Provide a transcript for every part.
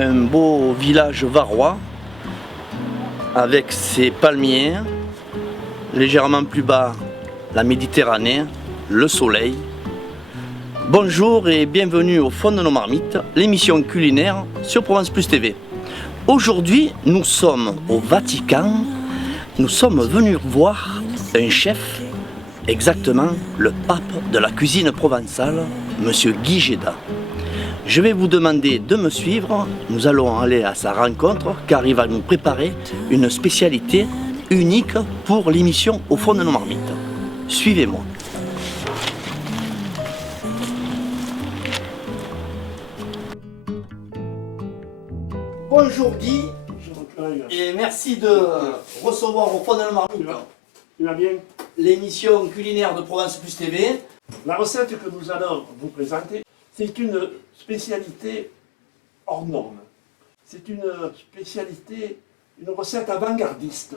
un beau village varois avec ses palmiers, légèrement plus bas la Méditerranée, le soleil. Bonjour et bienvenue au Fond de nos marmites, l'émission culinaire sur Provence Plus TV. Aujourd'hui, nous sommes au Vatican. Nous sommes venus voir un chef, exactement le pape de la cuisine provençale, Monsieur Guy Géda. Je vais vous demander de me suivre. Nous allons aller à sa rencontre car il va nous préparer une spécialité unique pour l'émission Au Fond de nos marmites. Suivez-moi. Bonjour Guy, et merci de recevoir Au Fond de nos marmites. Tu vas bien? L'émission culinaire de Provence Plus TV. La recette que nous allons vous présenter, c'est une spécialité hors norme. C'est une spécialité, une recette avant-gardiste.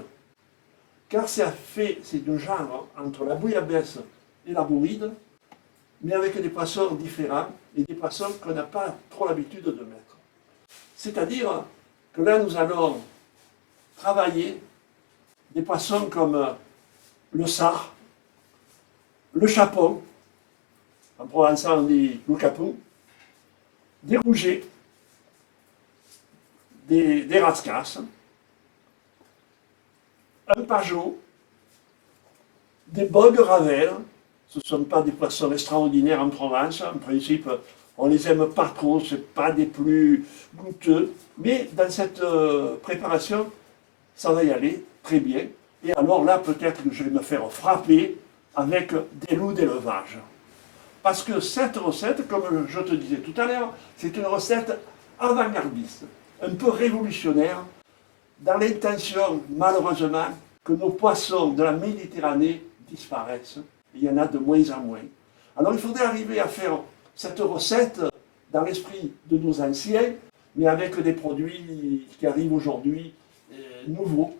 Car c'est un genre entre la bouillabaisse et la bourride, mais avec des poissons différents et des poissons qu'on n'a pas trop l'habitude de mettre. C'est-à-dire que là, nous allons travailler des poissons comme le sard, le chapon, en provençal on dit le capon, des rougets, des rascasses, un pajot, des bogues ravelles. Ce ne sont pas des poissons extraordinaires en Provence, en principe on ne les aime pas trop, ce n'est pas des plus goûteux, mais dans cette préparation, ça va y aller très bien. Et alors là, peut-être que je vais me faire frapper avec des loups d'élevage. Parce que cette recette, comme je te disais tout à l'heure, c'est une recette avant-gardiste, un peu révolutionnaire, dans l'intention, malheureusement, que nos poissons de la Méditerranée disparaissent. Il y en a de moins en moins. Alors il faudrait arriver à faire cette recette dans l'esprit de nos anciens, mais avec des produits qui arrivent aujourd'hui nouveaux.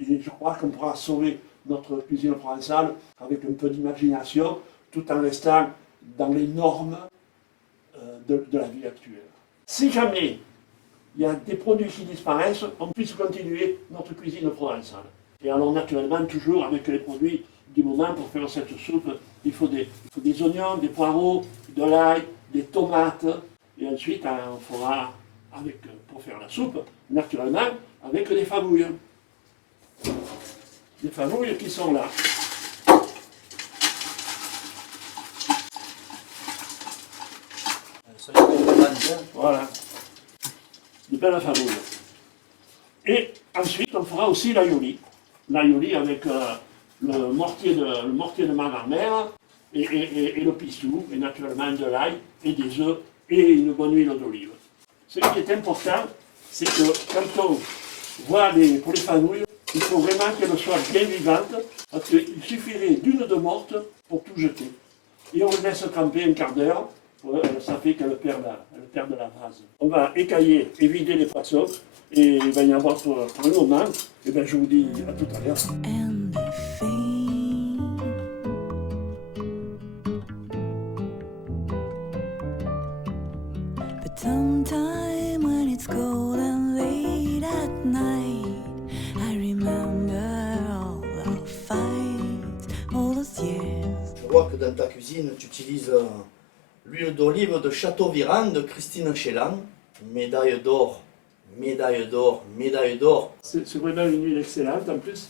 Et je crois qu'on pourra sauver notre cuisine provençale avec un peu d'imagination, tout en restant dans les normes de la vie actuelle. Si jamais il y a des produits qui disparaissent, on puisse continuer notre cuisine provençale. Et alors naturellement, toujours avec les produits du moment, pour faire cette soupe, il faut des oignons, des poireaux, de l'ail, des tomates, et ensuite on fera, pour faire la soupe, naturellement, avec des famouilles. Des famouilles qui sont là. Voilà. Des belles famouilles. Et ensuite, on fera aussi l'aioli. L'aioli avec le mortier de ma grand-mère et le pissou, et naturellement de l'ail, et des œufs, et une bonne huile d'olive. Ce qui est important, c'est que quand on voit pour les famouilles, il faut vraiment qu'elles soient bien vivantes, parce qu'il suffirait d'une de morte pour tout jeter. Et on les laisse tremper un quart d'heure, ça fait qu'elles perdent la base. On va écailler et vider les poissons, et il va y avoir pour un moment, et bien je vous dis à tout à l'heure. Sometime when it's cold and late at night, I remember all our fights, all those years. Je vois que dans ta cuisine, tu utilises l'huile d'olive de Château-Virand de Christine Chélan. Médaille d'or, médaille d'or, médaille d'or. C'est vraiment une huile excellente. En plus,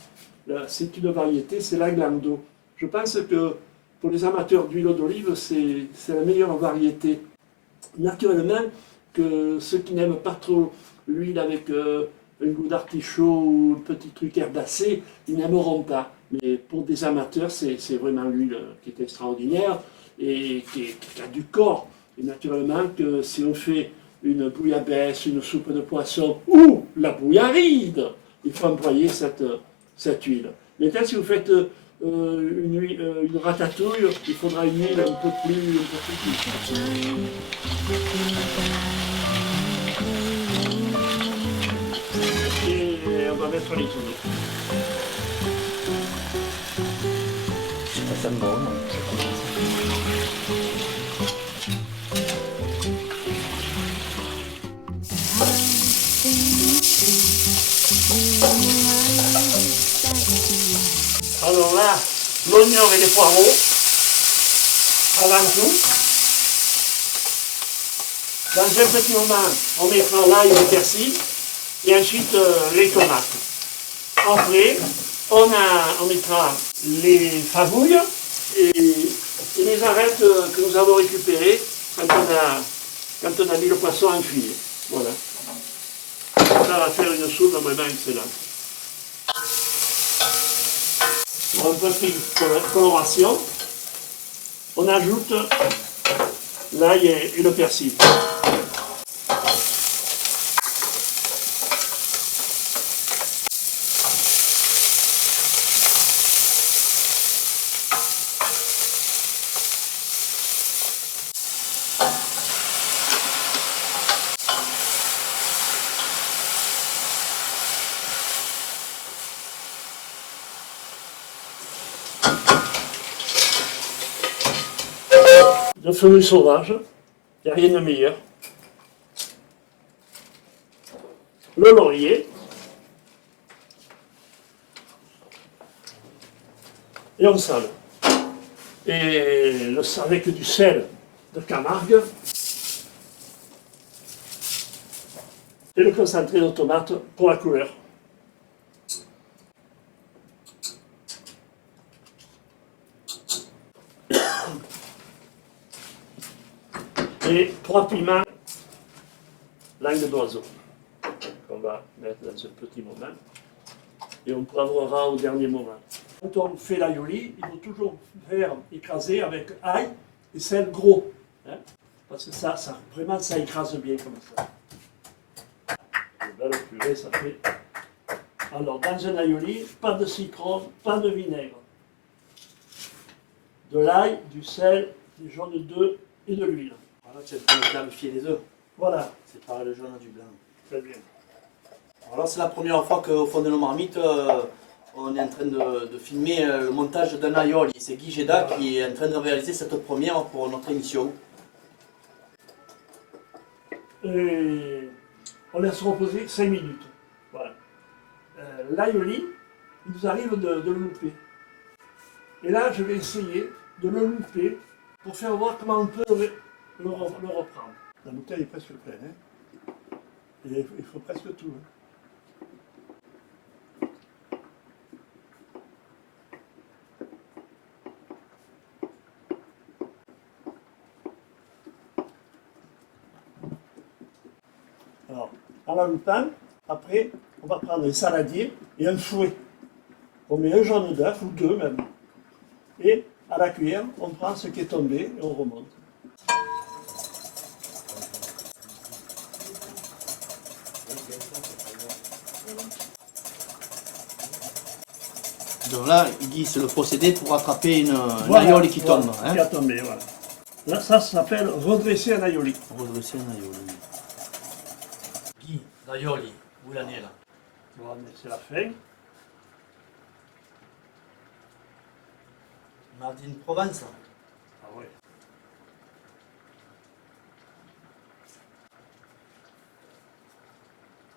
c'est une variété, c'est la Glando. Je pense que pour les amateurs d'huile d'olive, c'est la meilleure variété. Naturellement, que ceux qui n'aiment pas trop l'huile avec un goût d'artichaut ou un petit truc herbacé, ils n'aimeront pas. Mais pour des amateurs, c'est vraiment l'huile qui est extraordinaire et qui a du corps. Et naturellement, que si on fait une bouillabaisse, une soupe de poisson ou la bouillaride, il faut employer cette huile. Maintenant, si vous faites une ratatouille, il faudra une huile un peu plus et on va mettre les tomates. Ça sent bon. l'oignon et les poireaux avant tout. Dans un petit moment, on mettra l'ail et le persil et ensuite les tomates. Après, on mettra les favouilles et les arêtes que nous avons récupérées quand on a mis le poisson en cuit. Voilà. Ça va faire une soupe vraiment excellente. Pour un peu de coloration, on ajoute l'ail et le persil. De fenouil sauvage, il n'y a rien de meilleur. Le laurier. Et on sale. Et avec du sel de Camargue. Et le concentré de tomate pour la couleur. Et 3 piments langue d'oiseau qu'on va mettre dans ce petit moment. Et on poivrera au dernier moment. Quand on fait l'aioli, il faut toujours faire écraser avec ail et sel gros. Hein, parce que vraiment, ça écrase bien comme ça. Une belle purée, ça fait. Alors, dans un aioli, pas de citron, pas de vinaigre. De l'ail, du sel, des jaunes d'œufs et de l'huile. Voilà, tu es en train de clarifier les œufs. Voilà. Séparer le jaune du blanc. Très bien. Alors c'est la première fois qu'au fond de nos marmites, on est en train de filmer le montage d'un aioli. C'est Guy Géda qui est en train de réaliser cette première pour notre émission. Et on laisse reposer 5 minutes. Voilà. L'aioli, il nous arrive de le louper. Et là, je vais essayer de le louper pour faire voir comment on peut le reprendre. La bouteille est presque pleine. Hein. Et il faut presque tout. Hein. Alors, en la loupant, après, on va prendre un saladier et un fouet. On met un jaune d'œuf, ou deux même. Et à la cuillère, on prend ce qui est tombé et on remonte. Donc là, Guy, c'est le procédé pour attraper une Voilà, aioli qui tombe. voilà, Hein. qui a tombé, voilà. Là, ça s'appelle redresser un aioli. Redresser un aioli. Guy, l'aioli, où il en est là? Voilà, mais c'est la fin. Made in Provence. Ah oui.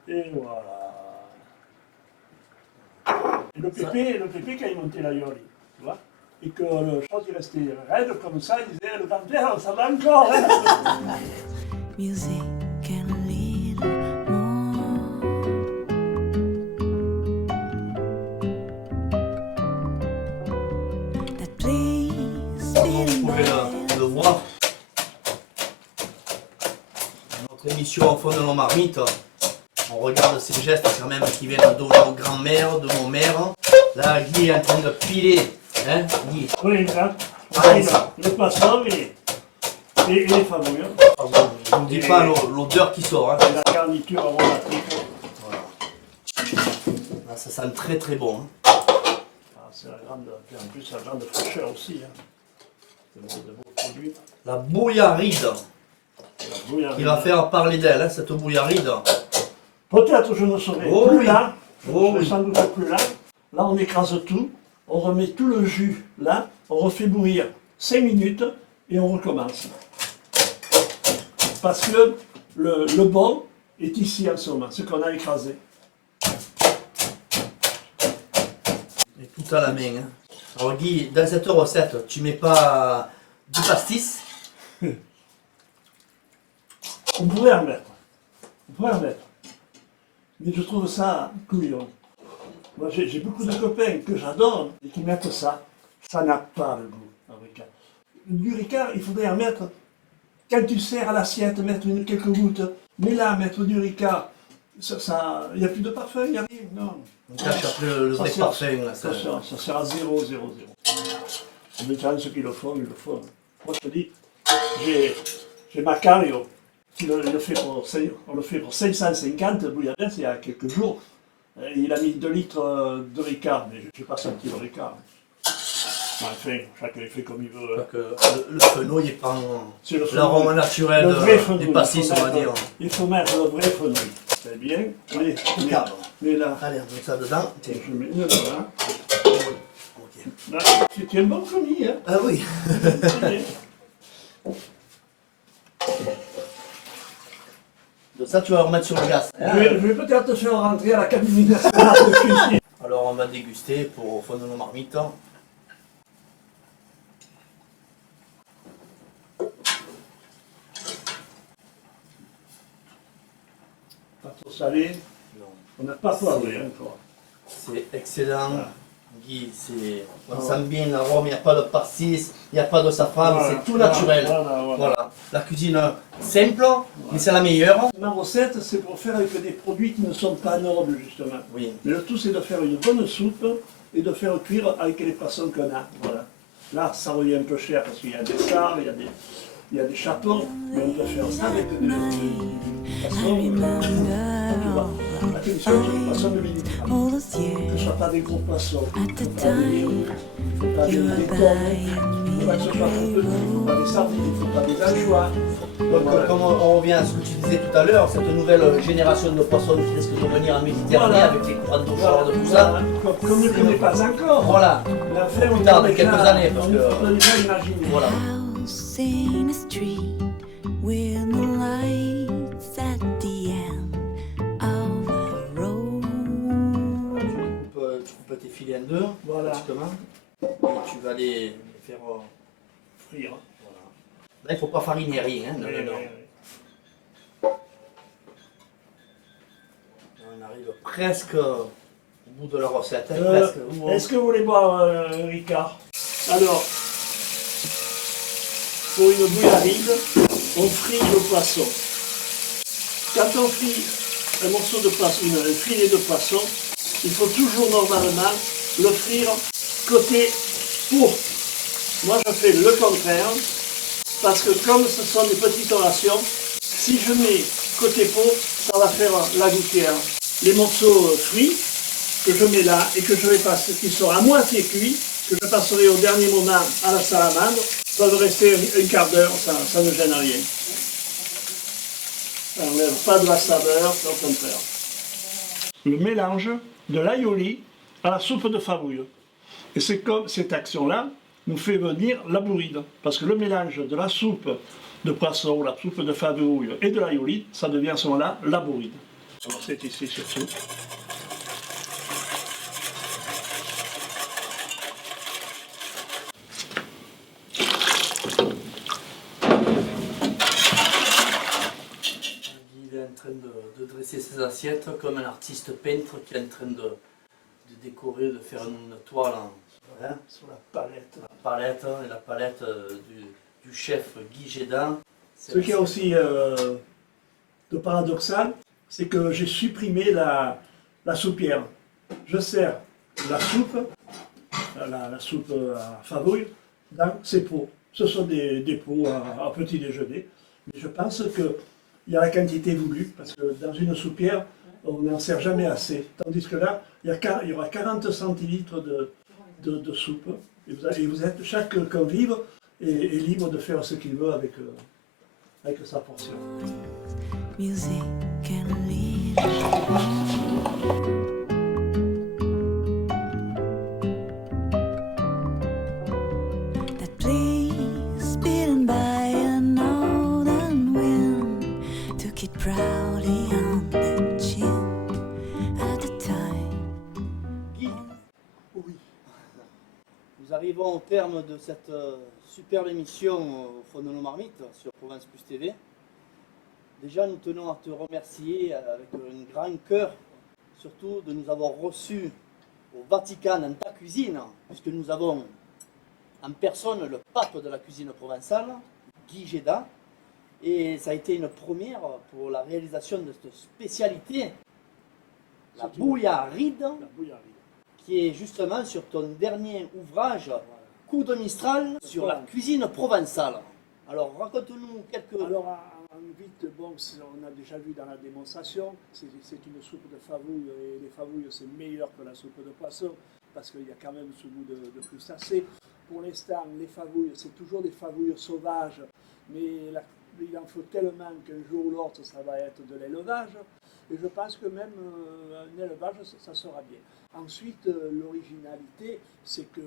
Et voilà. Et le pépé qui a inventé l'aioli, tu vois, et que je pense qu'il restait raide comme ça, il disait, le grand-père, ça va encore, hein. Music and a little more. That place Comme vous feeling pouvez le voir, notre émission au fond de nos marmites, on regarde ces gestes quand même qui viennent de nos grands-mères, de nos mères. Là, Guy est en train de piler, hein, Guy. Oui, là, Ah, ça. le poisson et les favouilles. Ah, je ne vous dis pas l'odeur qui sort. Hein. Et la garniture aromatique. Voilà. Là, ça sent très très bon. Hein. Ah, c'est la grande, en plus la grande fraîcheur aussi. Hein. C'est de beaux produits. La bouillaride La bouillarde. qui va faire parler d'elle, hein, cette bouillaride. Peut-être je ne serai Oh plus oui. là. Je ne Oh serai oui. sans doute plus là. Là, on écrase tout. On remet tout le jus là. On refait bouillir 5 minutes et on recommence. Parce que le bon est ici en ce moment, ce qu'on a écrasé. Et tout à la main. Hein. Alors Guy, dans cette recette, tu mets pas du pastis. On pourrait en mettre. On pourrait en mettre. Mais je trouve ça couillon. Moi, j'ai beaucoup de copains que j'adore et qui mettent ça. Ça n'a pas le goût, un Ricard. Du Ricard, il faudrait en mettre. Quand tu sers à l'assiette, mettre quelques gouttes. Mais là, mettre du Ricard, il n'y a plus de parfum, il n'y a rien. Non. On cache après le vrai parfum. Là, Ça sert à 0, 0, 0. Maintenant, ceux qui le font, ils le font. Moi, je te dis, j'ai Macario, qui on le fait pour 550 bouillabaisse il y a quelques jours. Il a mis 2 litres de Ricard, mais je n'ai pas senti le Ricard. Enfin, chacun fait comme il veut. Le fenouil, il prend l'arôme naturel du pastis, on va dire. Il faut mettre le vrai fenouil. C'est bien. Mais là, allez, on met ça dedans. Tiens. je mets une là. Ok. Là, c'est un bon fenouil, hein. Ah oui. Donc ça, tu vas remettre sur le gaz. Je vais peut-être te faire rentrer à la cabine nationale de cuisine. Alors on va déguster pour fondre nos marmites. Pas trop salé. Non. On n'a pas poivré encore. C'est excellent. Voilà. Guy, on sent bien l'arôme, il n'y a pas de pastis, il n'y a pas de safran, Voilà. c'est tout naturel. Voilà. La cuisine simple, mais c'est la meilleure. Ma recette, c'est pour faire avec des produits qui ne sont pas nobles, justement. Oui. Mais le tout, c'est de faire une bonne soupe et de faire cuire avec les poissons qu'on a. Voilà. Là, ça revient un peu cher parce qu'il y a des sards, il y a des chapons, mais on peut faire ça avec des poissons. La condition, c'est des poissons de Méditerranée. all those Que ce ne years soit pas des gros poissons. at the Pas des time pas you des were cornes. buying Il ne faut pas me que ce soit trop petit, il ne faut pas des sardines, il ne faut pas des anchois. Donc comme on revient à ce que tu disais tout à l'heure, cette nouvelle génération de poissons qui risque de venir en Méditerranée Voilà. avec les courants d'eau chaude, tout ça. Comme on ne connaît pas encore. Voilà. La fin, on Plus tard, peut dans quelques déjà- années, parce que- on peut déjà imaginer. Voilà. house in a street with the lights at the end of a road. Tu coupes tes filets en deux, Voilà. pratiquement, et tu vas les faire... Frire. voilà. Là, il ne faut pas fariner rien. Hein, non, non, non. On arrive presque au bout de la recette. Hein, presque. Est-ce que vous voulez boire un Ricard? Alors, pour une bouillarde, on frit le poisson. Quand on frit un morceau de poisson, un filet de poisson, il faut toujours normalement le frire côté peau. Moi, je fais le contraire, parce que comme ce sont des petites rations, si je mets côté peau, ça va faire la gouttière. Les morceaux frits que je mets là et que je vais passer, qui sont à moitié cuits, que je passerai au dernier moment à la salamandre, peuvent rester un quart d'heure, ça ne gêne rien. Ça n'enlève pas de la saveur, au contraire. Le mélange de l'aïoli à la soupe de favouille. Et c'est comme cette action-là nous fait venir la bourride. Parce que le mélange de la soupe de poisson, la soupe de favouille et de l'aïoli, ça devient à ce moment-là la bourride. Alors c'est ici surtout. Il est en train de dresser ses assiettes comme un artiste peintre qui est en train de décorer, de faire une toile hein, Sur la palette. la palette, et la palette du chef Guy Gédin. Ce qui est aussi de paradoxal, c'est que j'ai supprimé la soupière. Je sers la soupe à favouille, dans ces pots. Ce sont des pots à petit déjeuner. Mais je pense qu'il y a la quantité voulue, parce que dans une soupière, on n'en sert jamais assez. Tandis que là, il y aura 40 centilitres de soupe. Et vous êtes, chaque convive est libre de faire ce qu'il veut avec sa portion. Music and leadership. That place beaten by a northern wind took it proudly on the chin at the time. Guy, oui. Vous terme de cette superbe émission au fond de nos marmites sur Provence Plus TV. Déjà, nous tenons à te remercier avec un grand cœur, surtout de nous avoir reçus au Vatican dans ta cuisine, puisque nous avons en personne le pape de la cuisine provençale, Guy Géda, et ça a été une première pour la réalisation de cette spécialité, la bouillaride, qui est justement sur ton dernier ouvrage, Coup de Mistral, sur la cuisine provençale. Alors, raconte-nous quelques... Alors, en vite, bon, on a déjà vu dans la démonstration, c'est une soupe de favouille, et les favouilles, c'est meilleur que la soupe de poisson, parce qu'il y a quand même ce goût de crustacé. Pour l'instant, les favouilles, c'est toujours des favouilles sauvages, mais il en faut tellement qu'un jour ou l'autre, ça va être de l'élevage. Et je pense que même un élevage, ça sera bien. Ensuite, l'originalité, c'est que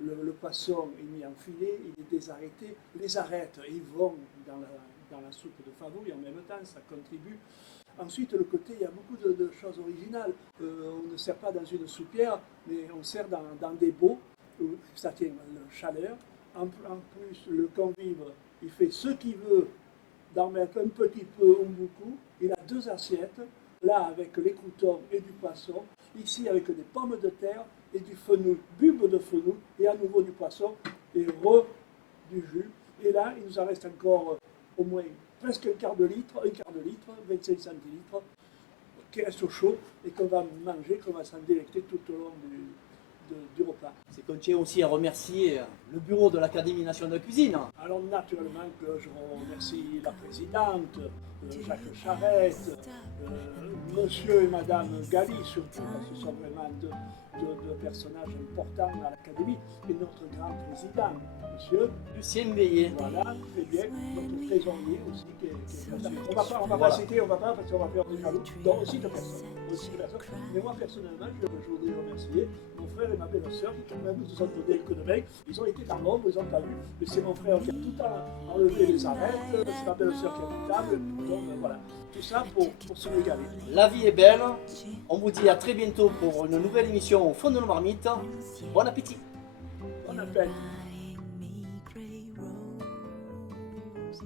le poisson est mis en filet, il est désarrêté. Les arêtes, ils vont dans la soupe de favouille en même temps, ça contribue. Ensuite, le côté, il y a beaucoup de choses originales. On ne sert pas dans une soupière, mais on sert dans des bols où ça tient la chaleur. En plus, le convive, il fait ce qu'il veut, d'en mettre un petit peu ou beaucoup. Il a 2 assiettes, là avec les croûtons et du poisson, ici avec des pommes de terre et du fenouil, bulbe de fenouil, et à nouveau du poisson, et du jus. Et là, il nous en reste encore au moins presque un quart de litre, 25 centilitres, qui reste au chaud et qu'on va manger, qu'on va s'en délecter tout au long du repas. C'est qu'on tient aussi à remercier le bureau de l'Académie nationale de cuisine. Alors naturellement que je remercie la présidente, Jacques Charette, monsieur et madame Gali surtout, parce que ce sont vraiment deux personnages importants à l'Académie, et notre grand président, monsieur Lucien Veillet. Voilà, très bien, notre trésorier aussi, qui est présent. On va pas citer, on va pas, parce qu'on va faire des jaloux, donc aussi de personnes. Mais moi personnellement, je voudrais remercier mon frère et ma belle-sœur qui quand même nous ont donné un coup de main. Ils ont été dans l'ombre, ils ont pas vu, mais c'est mon frère qui a tout le temps enlevé les arêtes, c'est ma belle-sœur qui a la table, donc voilà, tout ça pour se régaler. La vie est belle, on vous dit à très bientôt pour une nouvelle émission au fond de nos marmites. Bon appétit. Bon appétit. Buying me grey roses.